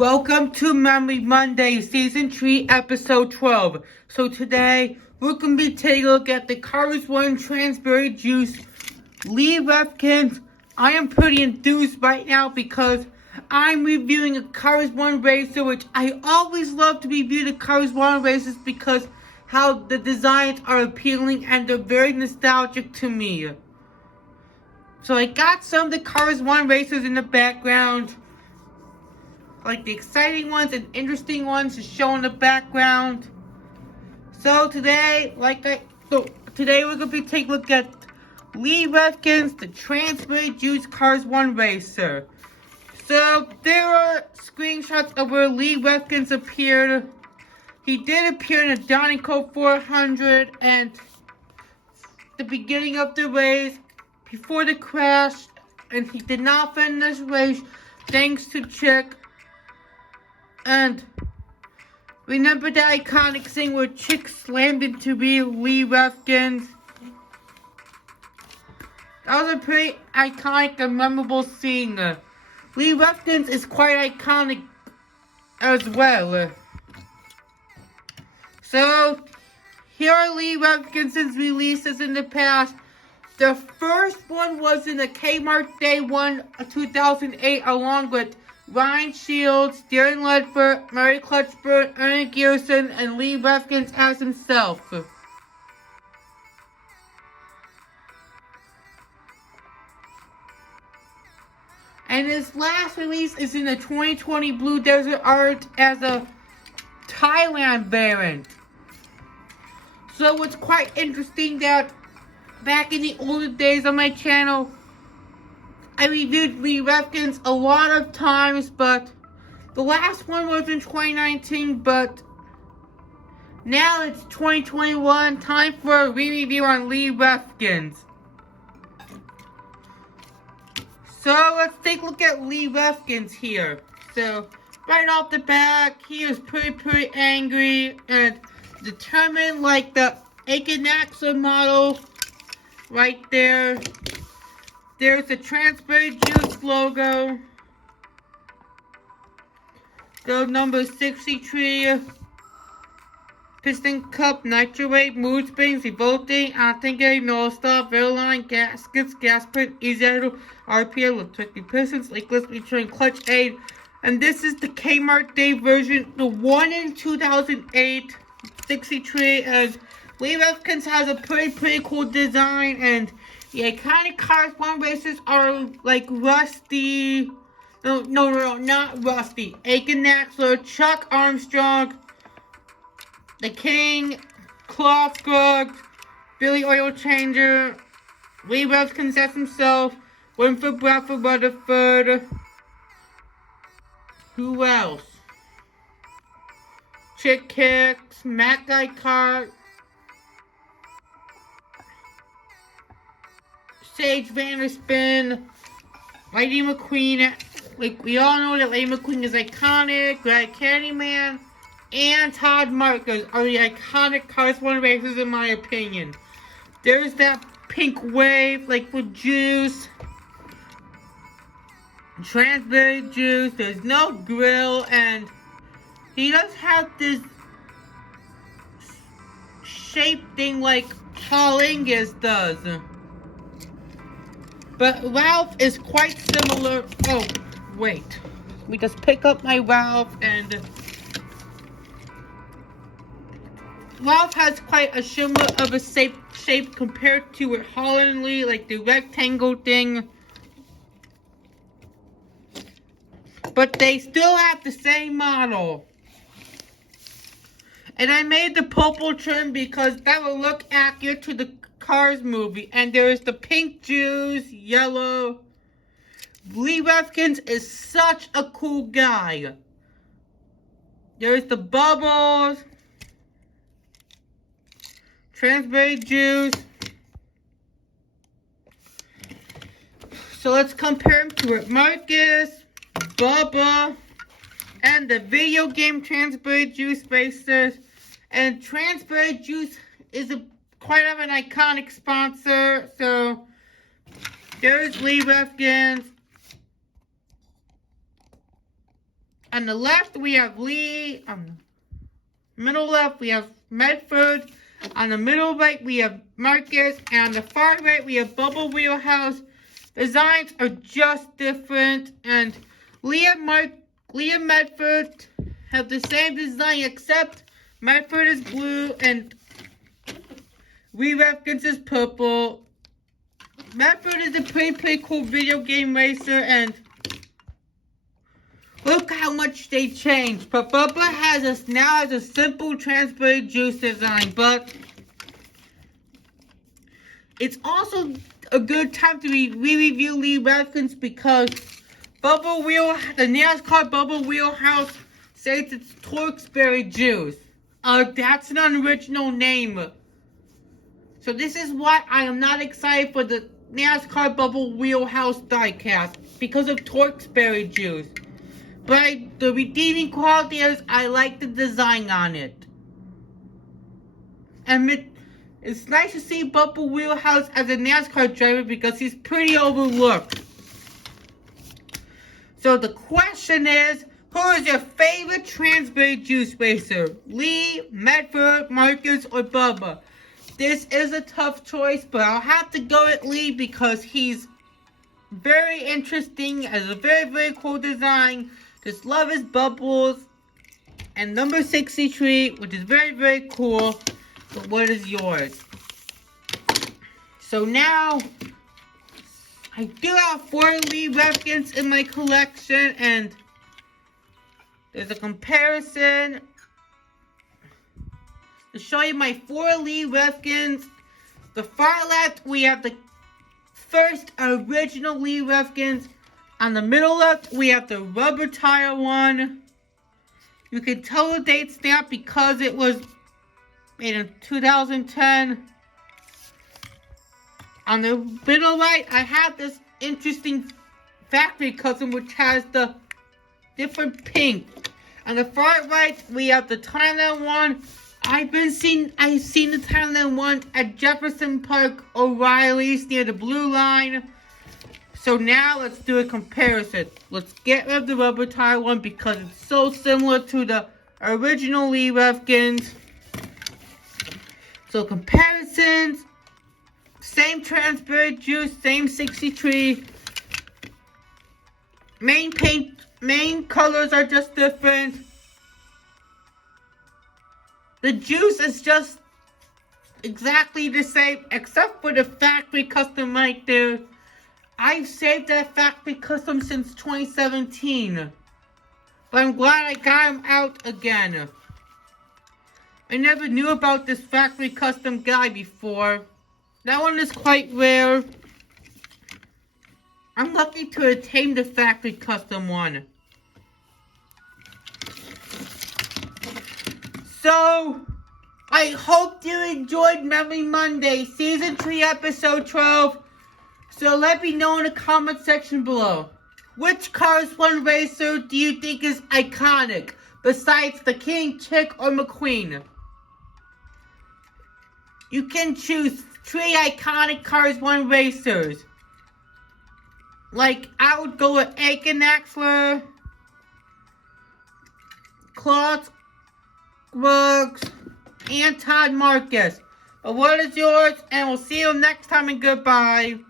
Welcome to Memory Monday, Season 3, Episode 12. So today, we're going to be taking a look at the Cars 1 Transberry Juice. Lee Revkins. I am pretty enthused right now because I'm reviewing a Cars 1 racer, which I always love to review the Cars 1 racers because how the designs are appealing and they're very nostalgic to me. So I got some of the Cars 1 racers in the background. Like the exciting ones and interesting ones to show in the background. So today, today we're gonna be taking a look at Lee Revkins, the Transberry Juice Cars 1 Racer. So there are screenshots of where Lee Revkins appeared. He did appear in a Dinoco 400 and the beginning of the race before the crash, and he did not finish the race thanks to Chick. And remember that iconic scene where Chick slammed into Lee Revkins? That was a pretty iconic and memorable scene. Lee Revkins is quite iconic as well. So, here are Lee Revkins' releases in the past. The first one was in the KMart Day 1 2008 along with Ryan Shields, Darren Leadfoot, Mary Clutchburn, Ernie Gearson, and Lee Revkins as himself. And his last release is in the 2020 Blue Desert Art as a Thailand variant. So it's quite interesting that back in the older days on my channel, I reviewed Lee Revkins a lot of times, but the last one was in 2019, but now it's 2021, time for a re-review on Lee Revkins. So let's take a look at Lee Revkins here. So right off the bat, he is pretty angry and determined, like the Kranks model right there. There's the Transberry Juice logo. The number 63. Piston cup, nitro weight, mood springs, revolting, anti-gate, no stop, airline, gaskets, gas print, easy idle, RPA, electric pistons, leakless, return clutch aid. And this is the KMart Day version, the one in 2008, 63. And Lee Revkins has a pretty cool design, and the iconic Cars 1 racers are like Rusty. No, not Rusty. Aiken Naxler, Chuck Armstrong, The King, Cloth Guard, Billy Oil Changer, Lee Revkins as himself, Winford Bradford Rutherford. Who else? Chick Kicks, Matt Guy Cart, Sage Vanderspin, Lady McQueen. Like, we all know that Lady McQueen is iconic. Greg Candyman and Todd Marcus are the iconic Cars 1 racers in my opinion. There's that pink wave, like with Juice, Transberry Juice. There's no grill, and he does have this shape thing like Palingus does. But Ralph is quite similar. Oh, wait. Let me just pick up my Ralph, and Ralph has quite a similar of a shape compared to with Holland Lee, like the rectangle thing. But they still have the same model. And I made the purple trim because that will look accurate to the Cars movie. And there is the pink juice, yellow. Lee Revkins is such a cool guy. There is the bubbles, Transberry Juice. So let's compare him to it. Markus, Bubba, and the video game Transberry Juice Racers. And Transberry Juice is quite of an iconic sponsor. So there's Lee Revkins. On the left, we have Lee. On the middle left, we have Medford. On the middle right, we have Markus. And on the far right, we have Bubba Wheelhouse. Designs are just different. And Lee and Medford have the same design, except Medford is blue and Lee Revkins is purple. Medford is a pretty cool video game racer, and look how much they changed. But Bubba now has a simple Transberry Juice design, but it's also a good time to re-review Lee Revkins because the NASCAR Bubba Wheelhouse says it's Transberry Juice. That's an unoriginal name. So this is why I am not excited for the NASCAR Bubba Wheelhouse diecast, because of Transberry Juice. But the redeeming quality is I like the design on it. And it's nice to see Bubba Wheelhouse as a NASCAR driver because he's pretty overlooked. So the question is, who is your favorite Transberry Juice Racer? Lee, Medford, Markus, or Bubba? This is a tough choice, but I'll have to go with Lee because he's very interesting, has a very cool design. Just love his bubbles. And number 63, which is very cool. But what is yours? So now, I do have 4 Lee Revkins in my collection, and there's a comparison to show you my 4 Lee Revkins. The far left, we have the first original Lee Revkins. On the middle left, we have the rubber tire one. You can tell the date stamp because it was made in 2010. On the middle right, I have this interesting factory custom which has the different pink. On the far right, we have the Thailand one. I've seen the Thailand one at Jefferson Park, O'Reilly's near the blue line. So now let's do a comparison. Let's get rid of the rubber tire one because it's so similar to the original Lee Revkins. So comparisons, same Transberry Juice, same 63. Main colors are just different. The juice is just exactly the same, except for the factory custom right there. I've saved that factory custom since 2017. But I'm glad I got him out again. I never knew about this factory custom guy before. That one is quite rare. I'm lucky to attain the factory custom one. So, I hope you enjoyed Memory Monday, Season 3, Episode 12. So let me know in the comment section below. Which Cars 1 racer do you think is iconic, besides the King, Chick, or McQueen? You can choose 3 iconic Cars 1 racers. Like, I would go with Aiken Axler, Claude Brooks, and Todd Marcus. But what is yours? And we'll see you next time, and goodbye.